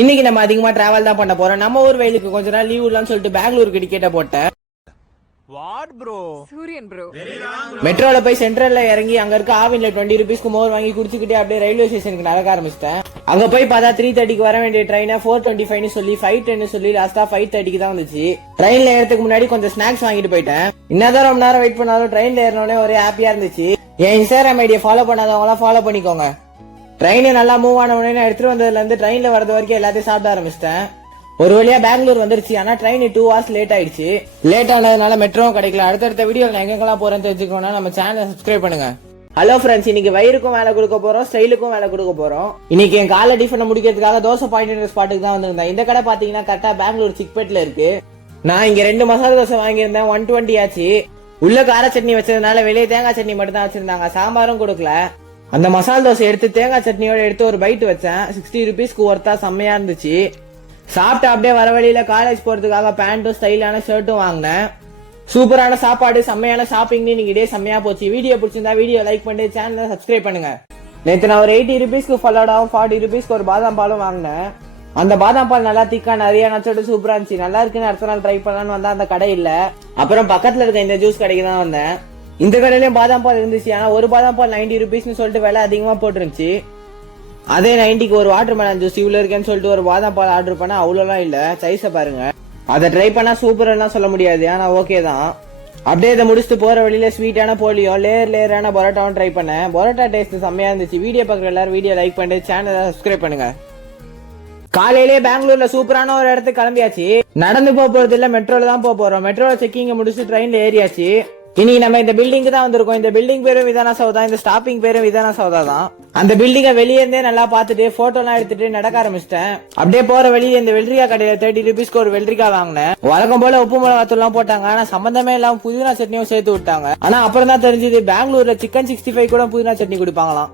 இன்னைக்கு நம்ம அதிகமா டிராவல் தான் பண்ண போறோம். நம்ம ஊர் வெயிலுக்கு கொஞ்ச நாள் லீவ் விடலாம்னு சொல்லிட்டு பெங்களூருக்கு டிக்கெட்டை போட்டேன். What bro? சூரியன் ப்ரோ. மெட்ரோல போய் சென்ட்ரல்ல இறங்கி அங்க இருக்க ஆவின்ல 20 rupees மோர் வாங்கி குடிச்சுக்கிட்டே அப்படியே ரயில்வே ஸ்டேஷனுக்கு நடக்க ஆரம்பிச்சிட்டேன். அங்க போய் பார்த்தா 3:30க்கு வர வேண்டிய ட்ரெயினை 4:25 சொல்லி 5:10 சொல்லி லாஸ்டா 5:30க்கு தான் வந்துச்சு. ட்ரெயின்ல ஏறதுக்கு முன்னாடி கொஞ்சம் ஸ்நாக்ஸ் வாங்கிட்டு போயிட்டேன். இன்னதான் ரொம்ப நேரம் வெயிட் பண்ணாலும் ட்ரெயின்ல ஏறினோடனே ஒரே ஹாப்பியா இருந்துச்சு. என் இன்ஸ்டாகிராம் ஐடியை ஃபாலோ பண்ணாதவங்க எல்லாம் ஃபாலோ பண்ணிக்கோங்க. ட்ரெயின் நல்லா மூவ் ஆன உடனே எடுத்துட்டு வந்ததுல இருந்து ட்ரெயின்ல வரது வரைக்கும் எல்லாத்தையும் சாப்பிட ஆரம்பிச்சிட்டேன். ஒரு வழியா பெங்களூர் வந்துருச்சு. ஆனா ட்ரெயின் 2 hours லேட் ஆயிடுச்சு. லேட் ஆனதுனால மெட்ரோவும் கிடைக்கல. அடுத்தடுத்த வீடியோ நான் எங்கெல்லாம் போறேன்னு தெரிஞ்சுக்கோனா நம்ம சேனலை சப்ஸ்கிரைப் பண்ணுங்க. ஹலோ ஃப்ரெண்ட்ஸ், இன்னைக்கு வயிறுக்கும் வேலை கொடுக்க போறோம், ஸ்டைலுக்கும் வேலை கொடுக்க போறோம். இன்னைக்கு என் காலை டிஃபனை முடிக்கிறதுக்காக தோசை பாயிண்ட் ஸ்பாட்டுக்கு தான் வந்திருந்தேன். இந்த கடை பாத்தீங்கன்னா கரெக்டா பெங்களூர் சிக்பேட்ல இருக்கு. நான் இங்க 2 மசாலா தோசை வாங்கியிருந்தேன். 120 ஆச்சு. உள்ள கார சட்னி வச்சதுனால வெளியே தேங்காய் சட்னி மட்டும் தான் வச்சிருந்தாங்க. சாம்பாரும் கொடுக்கல. அந்த மசாலா தோசை எடுத்து தேங்காய் சட்னியோட எடுத்து ஒரு பைட் வச்சேன். 60 rupees ஒர்த்தா செம்மையா இருந்துச்சு. சாப்பிட்டு அப்படியே வர வழியில காலேஜ் போறதுக்காக பேண்ட்டும் ஸ்டைலான ஷர்ட்டும் வாங்கினேன். சூப்பரான சாப்பாடு, செம்மையான ஷாப்பிங். நீங்க டே செம்மையா போச்சு. வீடியோ பிடிச்சிருந்தா வீடியோ லைக் பண்ணி சேனலை சப்ஸ்கிரைப் பண்ணுங்க. நேற்று நான் ஒரு 80 rupees ஃபலோடாவும் 40 rupees ஒரு பாதாம் பாலும் வாங்கினேன். அந்த பாதாம் பால் நல்லா திக்கா நிறைய நச்சோட சூப்பரா இருந்துச்சு. நல்லா இருக்குன்னு அடுத்த நாள் ட்ரை பண்ணலான்னு வந்தா அந்த கடை இல்ல. அப்புறம் பக்கத்துல இருக்க இந்த ஜூஸ் கடைக்கு தான் வந்தேன். இந்த கடையிலயும் பாதாம் பால் இருந்துச்சு. ஆனா ஒரு பாதாம் பால் 90 rupees சொல்லிட்டு விலை அதிகமா போட்டுருந்துச்சு. அதே 90க்கு ஒரு வாட்டர் மெலன் ஜூஸ் இவ்வளவு இருக்கேன்னு சொல்லிட்டு ஒரு பாதாம் பால் ஆர்டர் பண்ணா அவ்வளோலாம் இல்ல. சைஸ பாருங்க. அதை ட்ரை பண்ணா சூப்பர் எல்லாம் சொல்ல முடியாது, ஆனா ஓகே தான். அப்படியே இதை முடிச்சுட்டு போற வழியில ஸ்வீட்டான போலியோ லேயரான பரோட்டாவும் ட்ரை பண்ணேன். பரோட்டா டேஸ்ட் செம்மையா இருந்துச்சு. வீடியோ பார்க்குற எல்லாரும் வீடியோ லைக் பண்ணி சேனலை சப்ஸ்கிரைப் பண்ணுங்க. காலையிலேயே பெங்களூர்ல சூப்பரான ஒரு இடத்துக்கு கிளம்பியாச்சு. நடந்து போறது இல்ல, மெட்ரோல தான் போறோம். மெட்ரோல செக்கிங் முடிச்சு ட்ரெயின்ல ஏறியாச்சு. இனி நம்ம இந்த பில்டிங் தான் வந்திருக்கோம். இந்த பில்டிங் பேரும் விதானா சௌதா, இந்த ஸ்டாப்பிங் பேரும் விதானா சௌதா தான். அந்த பில்டிங்கை வெளியே இருந்தே நல்லா பாத்துட்டு போட்டோ எல்லாம் எடுத்துட்டு நடக்க ஆரம்பிச்சிட்டேன். அப்படியே போற வழியில இந்த வெள்ளரிக்கா கடையில 30 rupees ஒரு வெள்ளரிக்கா வாங்கினேன். வழக்கம் போல உப்பு மிளகாத்தூள் எல்லாம் போட்டாங்க. ஆனா சம்பந்தமே இல்லாம புதினா சட்னியும் சேர்த்து விட்டாங்க. ஆனா அப்புறம் தான் தெரிஞ்சது பெங்களூர்ல சிக்கன் 65 கூட புதினா சட்னி குடிப்பாங்களாம்.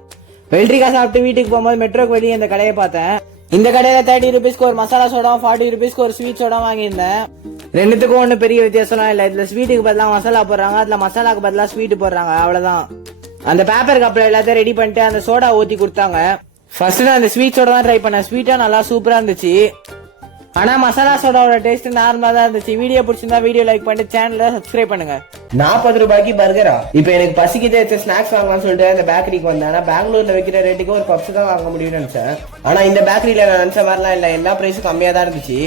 வெள்ளரிக்கா சாப்பிட்டு வீட்டுக்கு போகும்போது மெட்ரோக்கு வெளியே இந்த கடையை பார்த்தேன். இந்த கடையில 30 rupees ஒரு மசாலா சோடா 40 rupees ஒரு ஸ்வீட் சோடா வாங்கியிருந்தேன். ரெண்டுத்துக்கும் ஒண்ணு பெரிய வித்தியாசம்லாம் இல்ல. இதுல ஸ்வீட்டுக்கு பதிலா மசாலா போடுறாங்க, அதுல மசாலாக்கு பதிலா ஸ்வீட் போடுறாங்க, அவ்வளவுதான். அந்த பேப்பர் கப்ல எல்லாத்தையும் ரெடி பண்ணிட்டு அந்த சோடா ஊத்தி கொடுத்தாங்க. ஃபர்ஸ்ட் நான் அந்த ஸ்வீட் சோடா தான் ட்ரை பண்ணேன். ஸ்வீட்டா நல்லா சூப்பரா இருந்துச்சு. ஆனா மசாலா சோடாவோட டேஸ்ட் நார்மலா தான் இருந்துச்சு. வீடியோ பிடிச்சிருந்தா வீடியோ லைக் பண்ணிட்டு சேனலை சப்ஸ்கிரைப் பண்ணுங்க. 40 ரூபாய்க்கு பர்கரா? இப்ப எனக்கு பசிக்கிட்டே ஸ்நாக்ஸ் வாங்கலாம்னு சொல்லிட்டு அந்த பேக்கரிக்கு வந்தேன். ஆனா பெங்களூர்ல வைக்கிற ரேட்டுக்கு ஒரு பப்ஸ் தான் வாங்க முடியும்னு நினைச்சேன். ஆனா இந்த பேக்கரியில நான் நினைச்ச மாதிரிலாம் இல்ல. எல்லா பிரைஸும் கம்மியா தான் இருந்துச்சு.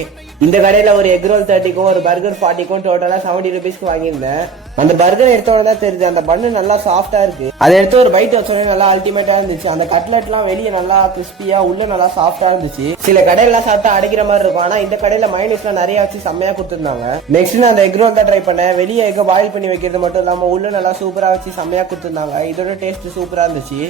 இந்த கடையில ஒரு எக் ரோல் 30க்கும் ஒரு பர்கர் 40க்கும் டோட்டலா 70 rupees வாங்கியிருந்தேன். அந்த பர்கர் எடுத்தோட தான் தெரியுது அந்த பண்ணு நல்லா சாஃப்டா இருக்கு. அதை எடுத்து ஒரு பைட் வச்சோடனே நல்லா அல்டிமேட்டா இருந்துச்சு. அந்த கட்லெட் எல்லாம் வெளியே நல்லா கிறிஸ்பியா, உள்ள நல்லா சாஃப்டா இருந்துச்சு. சில கடையில சாப்பிட்டா அடிக்கிற மாதிரி இருக்கும். ஆனா இந்த கடையில மைனஸ் எல்லாம் நிறைய வச்சு செம்மையா கொடுத்துருந்தாங்க. நெக்ஸ்ட் நான் அந்த எக் ரோல் தான் ட்ரை பண்ணேன். வெளியே எக் பாயில் பண்ணி வைக்கிறது மட்டும் இல்லாம உள்ள நல்லா சூப்பரா வச்சு செம்மையா கொடுத்துருந்தாங்க. இதோட டேஸ்ட் சூப்பரா இருந்துச்சு.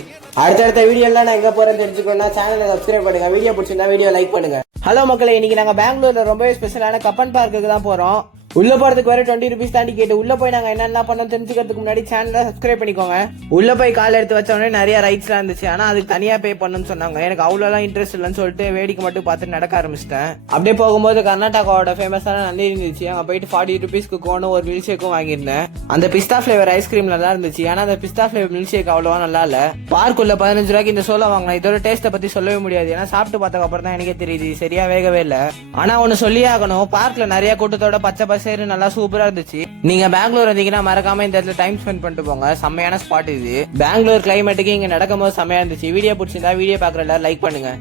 அடுத்தடுத்த வீடியோ எல்லாம் நான் எங்க போறேன்னு தெரிஞ்சுக்கணும்னா சேனலை சப்ஸ்கிரைப் பண்ணுங்க. வீடியோ பிடிச்சிருந்தா வீடியோ லைக் பண்ணுங்க. ஹலோ மக்களே, இன்னைக்கு நாங்க பெங்களூர்ல ரொம்பவே ஸ்பெஷலான கப்பன் பார்க்குக்கு தான் போறோம். உள்ள போறதுக்கு வர 20 rupees தாண்டி கேட்டு உள்ள போய் நாங்க என்ன பண்ணோம் தெரிஞ்சுக்கிறதுக்கு முன்னாடி சேனலை சப்ஸ்கிரைப் பண்ணிக்கோங்க. உள்ள போய் கால் எடுத்து வச்ச உடனே நிறைய ரைட்ஸ் எல்லாம் இருந்துச்சு. ஆனா அதுக்கு தனியா பே பண்ணணும்னு சொன்னாங்க. எனக்கு அவ்வளவு இன்ட்ரெஸ்ட் இல்லைன்னு சொல்லிட்டு வேடிக்கை மட்டும் பார்த்து நடக்க ஆரம்பிச்சிட்டேன். அப்படியே போகும்போது கர்நாடகாவோட ஃபேமஸான நந்தி இருந்துச்சு. அங்க போயிட்டு 40 rupees கோனும் ஒரு மில்க் ஷேக்கும் வாங்கியிருந்தேன். அந்த பிஸ்தா பிளேவர் ஐஸ்கிரீம் நல்லா இருந்துச்சு. ஆனா அந்த பிஸ்தா பிளேவர் மில்க் ஷேக் அவ்வளவா நல்லா இல்ல. பார்க்குள்ள 15 ரூபாய்க்கு இந்த சோளம் வாங்கினேன். இதோட டேஸ்ட்டை பத்தி சொல்லவே முடியாது. ஏன்னா சாப்பிட்டு பார்த்ததுக்கு அப்புறம் தான் எனக்கே தெரியுது சரியா வேகவே இல்ல. ஆனா ஒன்னு சொல்லியே ஆகணும், பார்க்ல நிறைய கூட்டத்தோட பச்சை பசேரு நல்லா சூப்பரா இருந்துச்சு. நீங்க பெங்களூர் வந்தீங்கன்னா மறக்காம இந்த இடத்துல டைம் ஸ்பெண்ட் பண்ணிட்டு போங்க. செம்மையான ஸ்பாட் இது. பெங்களூர் கிளைமேட்டுக்கு இங்க நடக்கும்போது செம்மையா இருந்துச்சு. வீடியோ பிடிச்சிருந்தா வீடியோ பாக்குற எல்லாரும் லைக் பண்ணுங்க.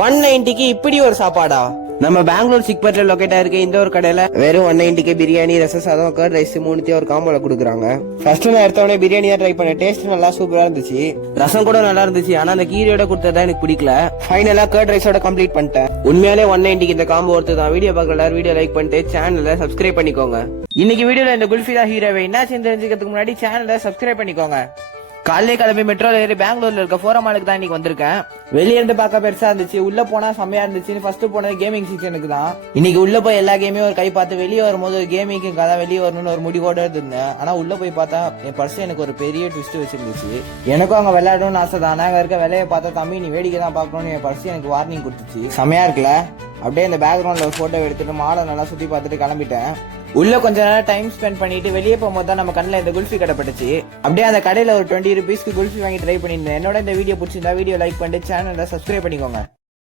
190க்கு இப்படி ஒரு சாப்பாடா? நம்ம பெங்களூர் சிக்பேட்ல லொகேட் ஆயிருக்க இந்த ஒரு கடையில வெறும் 190க்கு பிரியாணி, ரச சாதம், கர்ட் ரைஸ் 3 ஒரு காம்போல கொடுக்குறாங்க. ஃபர்ஸ்ட் நான் எடுத்தவனே பிரியாணி தான் ட்ரை பண்ணேன். டேஸ்ட் நல்லா சூப்பரா இருந்துச்சு. ரசம் கூட நல்லா இருந்துச்சு. ஆனா அந்த கீரையோட கொடுத்ததா எனக்கு பிடிக்கல. ஃபைனலா கர்ட் ரைஸோட கம்ப்ளீட் பண்ணிட்டேன். உண்மையாலே 190க்கு இந்த காம்போ ஒருத்து தான். வீடியோ பார்க்குற எல்லாரும் வீடியோ லைக் பண்ணிட்டு சேனலை சப்ஸ்கிரைப் பண்ணிக்கோங்க. இன்னைக்கு வீடியோல இந்த குல்ஃபி தான் ஹீரோவை. என்ன தெரிஞ்சுக்கிறதுக்கு முன்னாடி சேனலை சப்ஸ்கிரைப் பண்ணிக்கோங்க. காலையிலே கிளம்பி மெட்ரோல ஏறி பெங்களூர்ல இருக்க ஃபோரமாலுக்கு தான் இன்னைக்கு வந்திருக்கேன். வெளியே இருந்து பார்க்க பெருசா இருந்துச்சு, உள்ள போனா செம்மையா இருந்துச்சு. ஃபர்ஸ்ட் போனது கேமிங் செக்ஷனுக்கு தான். இன்னைக்கு உள்ள போய் எல்லா கேமையும் ஒரு கை பார்த்து வெளியே வரும்போது கேமிங்க்கு தான் வெளியே வரணும்னு ஒரு முடிவோட இருந்தேன். ஆனா உள்ள போய் பார்த்தா என் பர்ஸ் எனக்கு ஒரு பெரிய ட்விஸ்ட் வச்சிருந்துச்சு. எனக்கும் அங்க விளையாடணும்னு ஆசை தான். நாங்க இருக்க விலையை பார்த்தா தம்பி நீ வேடிக்கை தான் பார்க்கணும்னு என் பர்ஸ் எனக்கு வார்னிங் கொடுத்துச்சு. செம்மையா இருக்குல்ல? அப்படியே இந்த பேக்ரவுண்ட்ல ஒரு போட்டோ எடுத்துட்டு மாலை நல்லா சுத்தி பார்த்துட்டு கிளம்பிட்டேன். உள்ள கொஞ்ச நேரம் டைம் ஸ்பெண்ட் பண்ணிட்டு வெளியே போகும்போது தான் நம்ம கண்ணில் இந்த குல்ஃபி கடப்பட்டுச்சு. அப்படியே அந்த கடையில ஒரு 20 rupees குல்ஃபி வாங்கி ட்ரை பண்ணியிருந்தேன். என்னோட இந்த வீடியோ பிடிச்சிருந்தா வீடியோ லைக் பண்ணிட்டு சேனலை சப்ஸ்கிரைப் பண்ணிக்கோங்க.